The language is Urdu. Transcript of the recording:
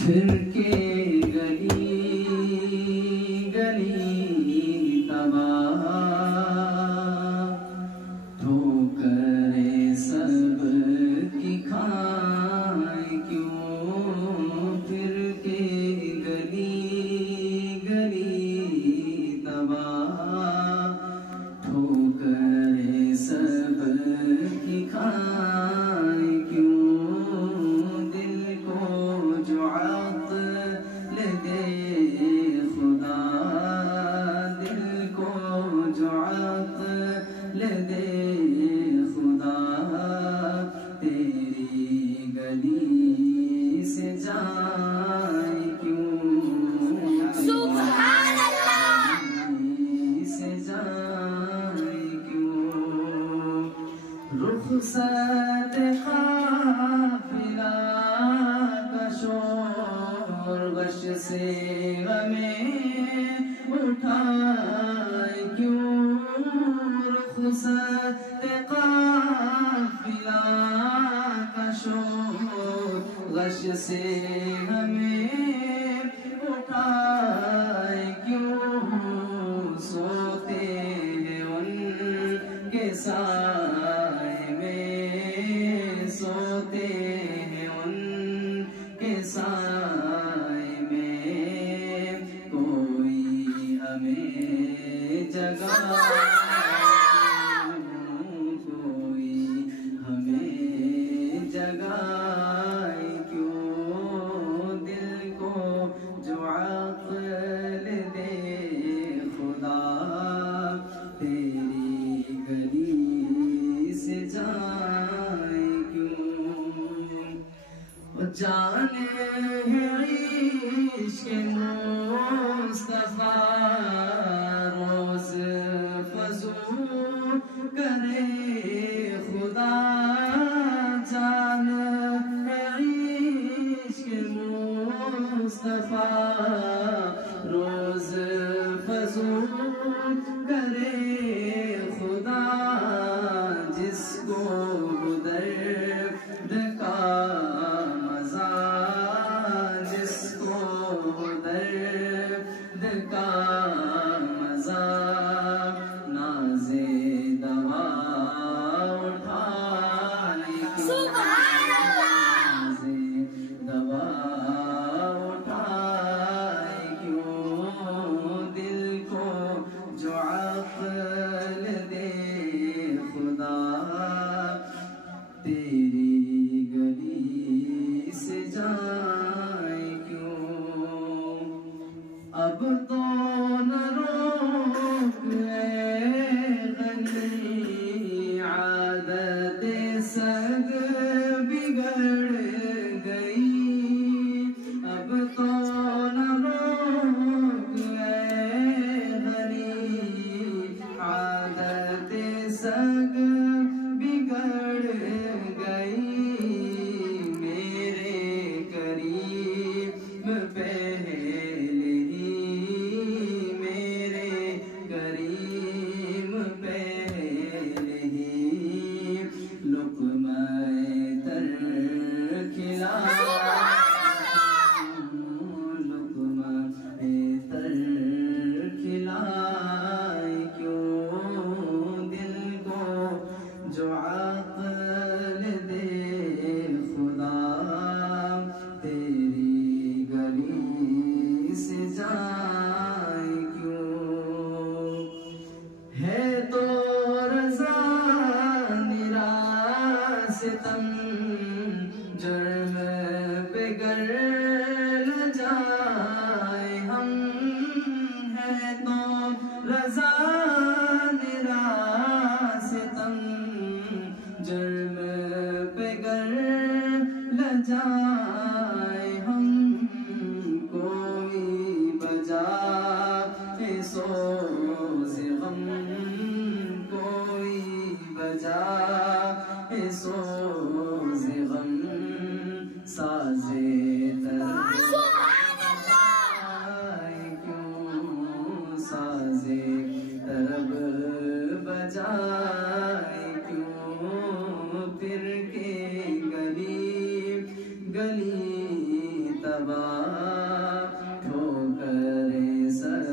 پھر کے گلی گلی تباہ ٹھوکریں سب کی کھائیں کیوں، پھر کے گلی گلی تباہ ٹھوکریں سب کی کھائیں کیوں، دل کو جو عقل دے خدا، دل کو جو عقل دے خدا، تیری گلی سے جائیں کیوں، سبحان اللہ، گلی سے جائیں کیوں، رخصت قافلہ کا شور غش سے غمیں اٹھائے کیوں، رخصت قافلہ کا شور غش سے ہمیں اٹھائے کیوں، سوتے ہیں ان کے سائے میں، سوتے ہیں ان کے سائے میں، کوئی ہمیں جگائے کیوں، کوئی ہمیں جگائے کیوں، دل کو جو عقل دے خدا، تیری گلی سے جائیں کیوں، جانے ہے عشق مصطفیٰ روز فضول کرے خدا، جانے ہے عشق مصطفیٰ روز فضول کرے خدا، جس کو درد کا مزہ، جس کو درد کا مزہ، ناز دوا اٹھائے کیوں، ناز دوا اٹھائے کیوں، دل کو جو عقل دے خدا، تیری گلی سے جائیں کیوں، اب تو نہ روک اے غنی، عادت سگ بگڑ گئی، اب تو نہ روک اے غنی، عادت سگ بگڑ گئی، میرے قریب پہلے ہی، میرے قریب پہلے ہی، لقمہ تر کھلا، لقمہ تر کھلائے کیوں، دل کو جو عقل دے خدا، تیری گلی سے جائیں کیوں، ہے تو رضا نرا ستم، جرم پہ گر نہ جائیں ہم، ہے تو رضا نرا ستم، جرم پہ گر نہ جائیں ہم، کوئی بجا سوز غم، کوئی بجا سوز غم، سازے کیوں، سازے طرب بجائے کیوں، پھر کے گلی گلی تباہ ٹھوکریں سر